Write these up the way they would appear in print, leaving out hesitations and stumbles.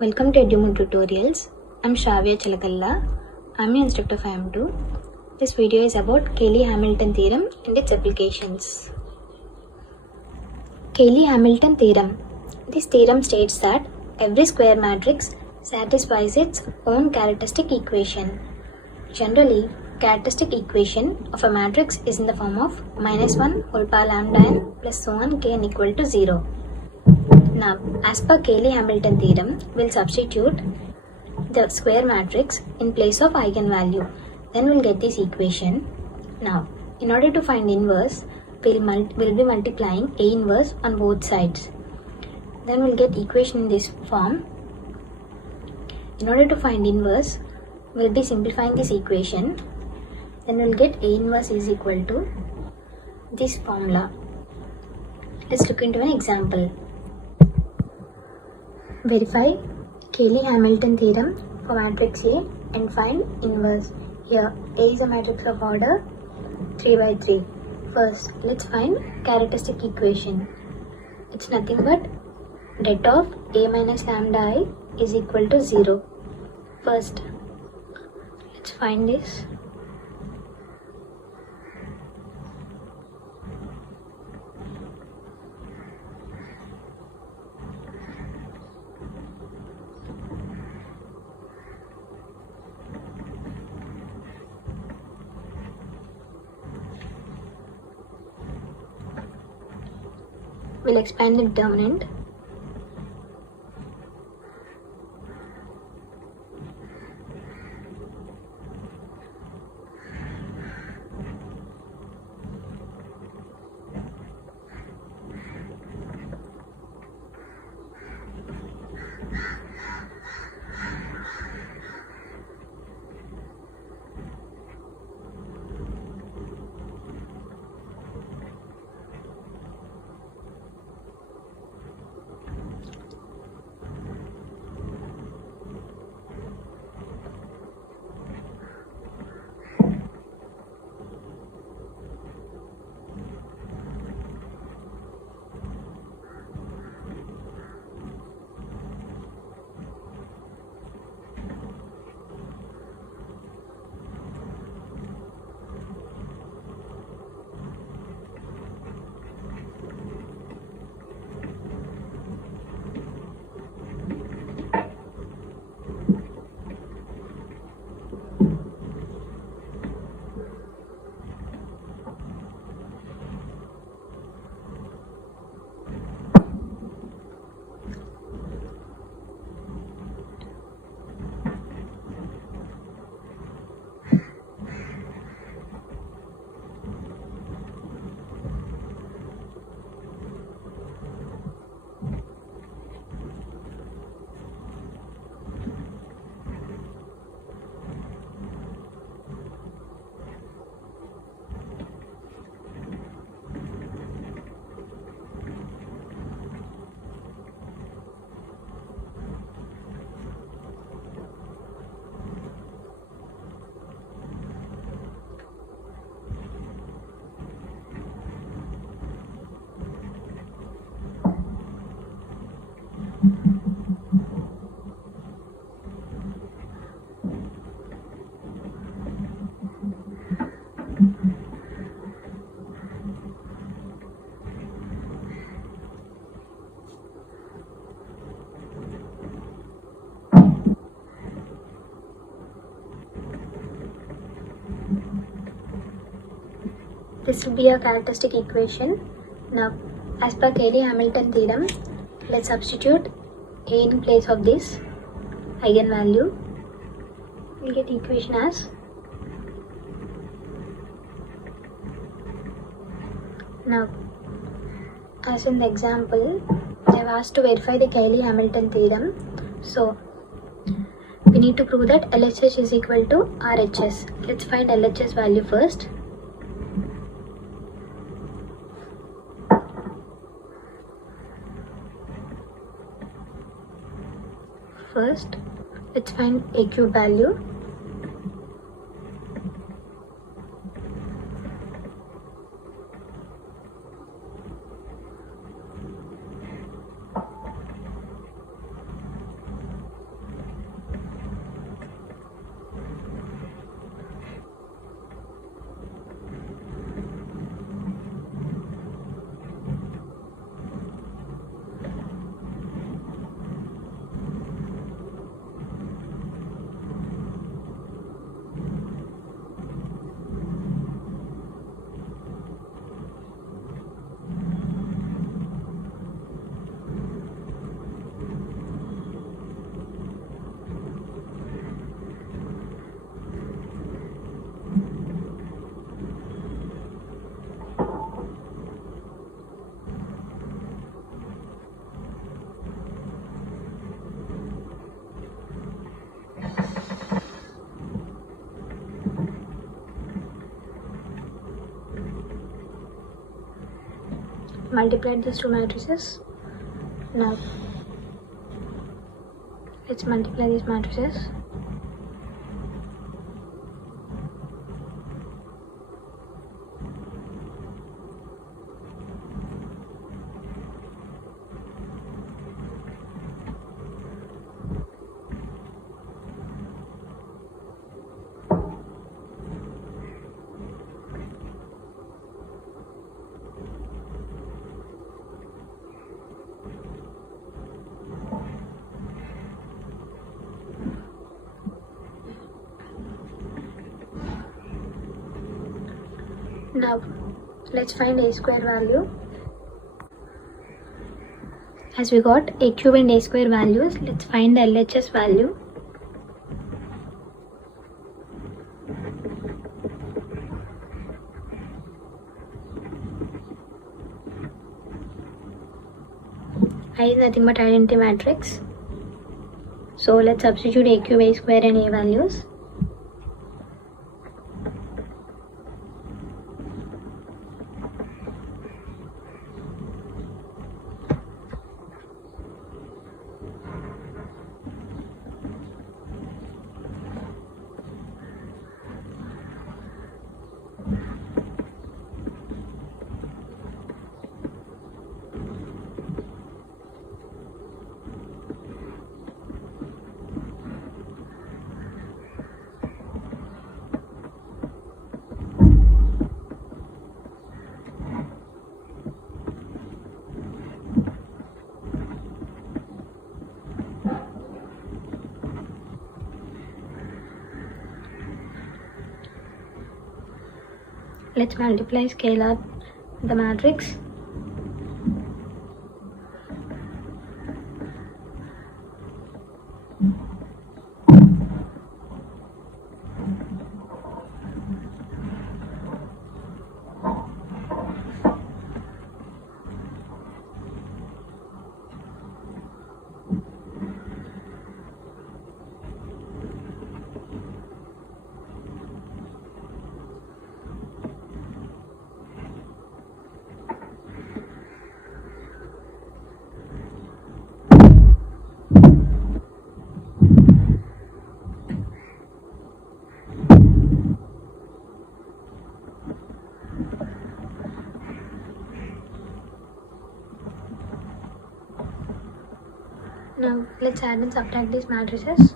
Welcome to EduMoon tutorials. I'm Sravya. I'm your instructor for M2. This video is about Cayley-Hamilton theorem and its applications. Cayley-Hamilton theorem. This theorem states that every square matrix satisfies its own characteristic equation. Generally, characteristic equation of a matrix is in the form of -1 whole power lambda n plus so on k n equal to 0. Now, as per Cayley-Hamilton theorem, we'll substitute the square matrix in place of eigenvalue. Then we'll get this equation. Now, in order to find inverse, we'll be multiplying A inverse on both sides. Then we'll get equation in this form. In order to find inverse, we'll be simplifying this equation. Then we'll get A inverse is equal to this formula. Let's look into an example. Verify Cayley-Hamilton theorem for matrix A and find inverse. Here, A is a matrix of order 3 by 3. First, let's find characteristic equation. It's nothing but det of A minus lambda I is equal to 0. First, let's find this. We'll expand the determinant. This will be a characteristic equation. Now, as per Cayley-Hamilton theorem, let's substitute A in place of this eigenvalue. We'll get equation as now. As in the example, I've asked to verify the Cayley-Hamilton theorem. So, we need to prove that LHS is equal to RHS. Let's find LHS value first. First, let's find A cube value. multiplied these two matrices. Now let's multiply these matrices. Now let's find a square value. As we got a cube and a square values, let's find the LHS value. I is nothing but identity matrix. So let's substitute a cube, a square and a values. Let's multiply scalar the matrix. Now let's add and subtract these matrices.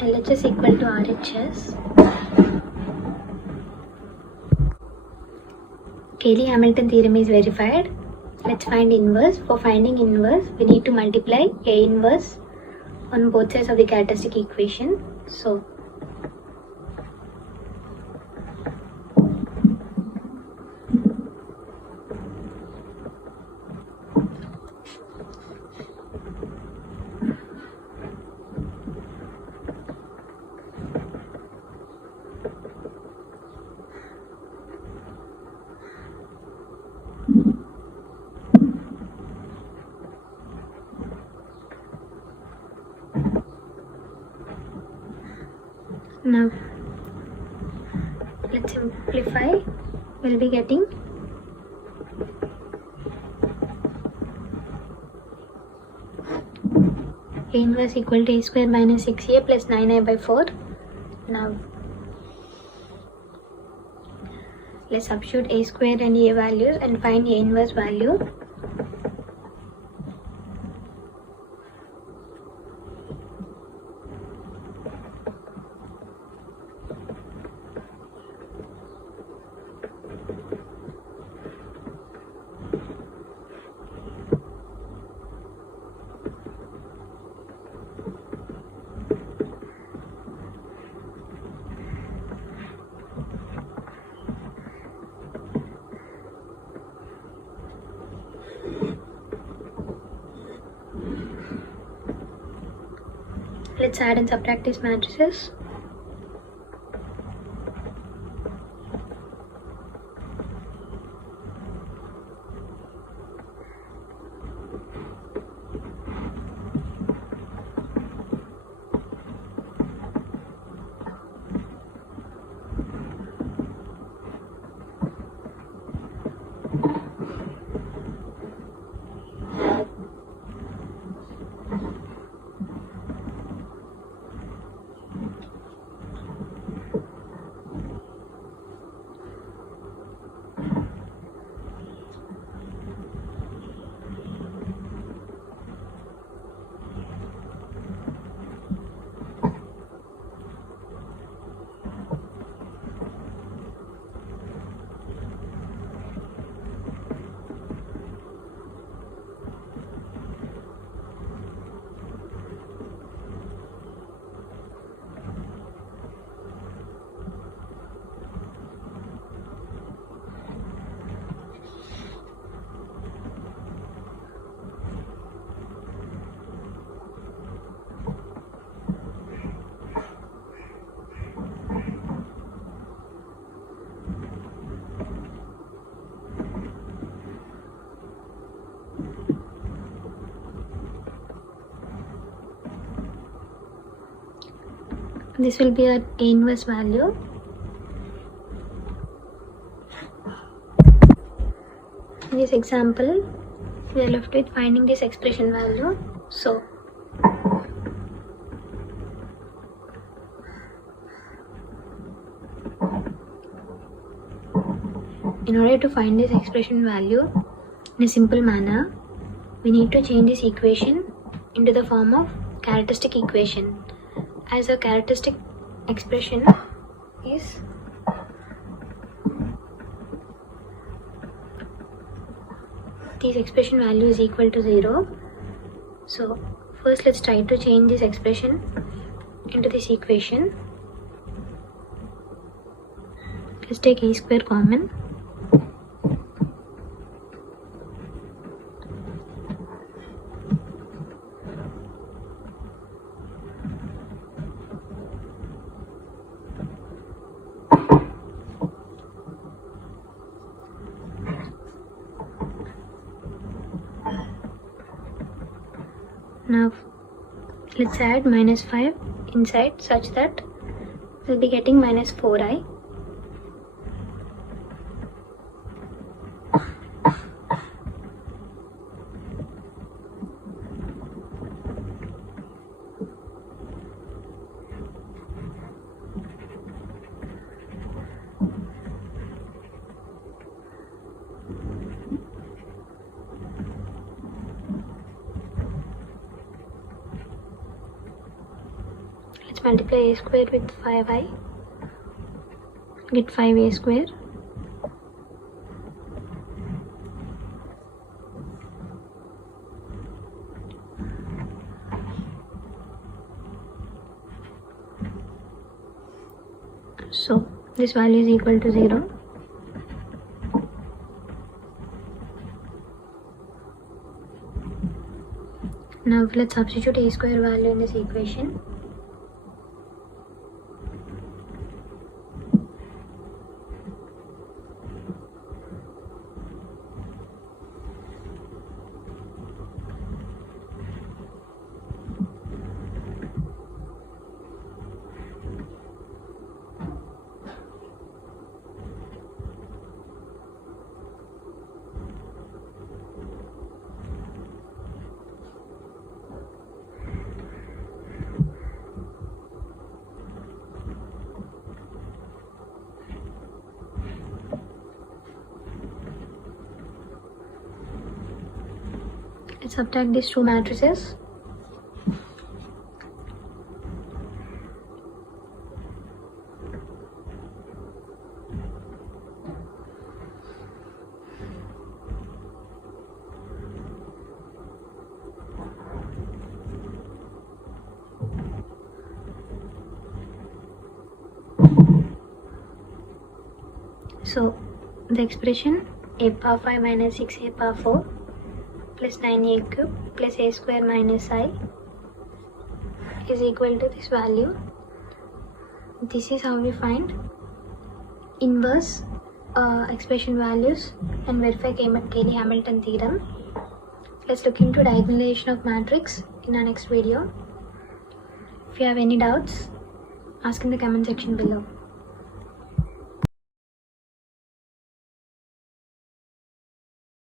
LHS equal to RHS. Cayley-Hamilton theorem is verified. Let's find inverse. For finding inverse, we need to multiply A inverse on both sides of the characteristic equation. So now let's simplify. We'll be getting A inverse equal to A square minus 6A plus 9A by 4. Now let's substitute A square and A values and find A inverse value. Let's add and subtract these matrices. This will be our A inverse value. In this example, we are left with finding this expression value. So, in order to find this expression value in a simple manner, we need to change this equation into the form of characteristic equation, as a characteristic expression is this expression value is equal to 0. So first let's try to change this expression into this equation. Let's take A square common. Now let's add minus 5 inside such that we'll be getting minus 4i. Let's multiply A square with 5i, get 5a square. So this value is equal to 0. Now let's substitute A square value in this equation. Let's subtract these two matrices. So the expression a power 5 minus 6a power 4 plus 9a cube plus a square minus I is equal to this value. This is how we find inverse expression values and verify Cayley-Hamilton theorem. Let's look into diagonalization of matrix in our next video. If you have any doubts, ask in the comment section below.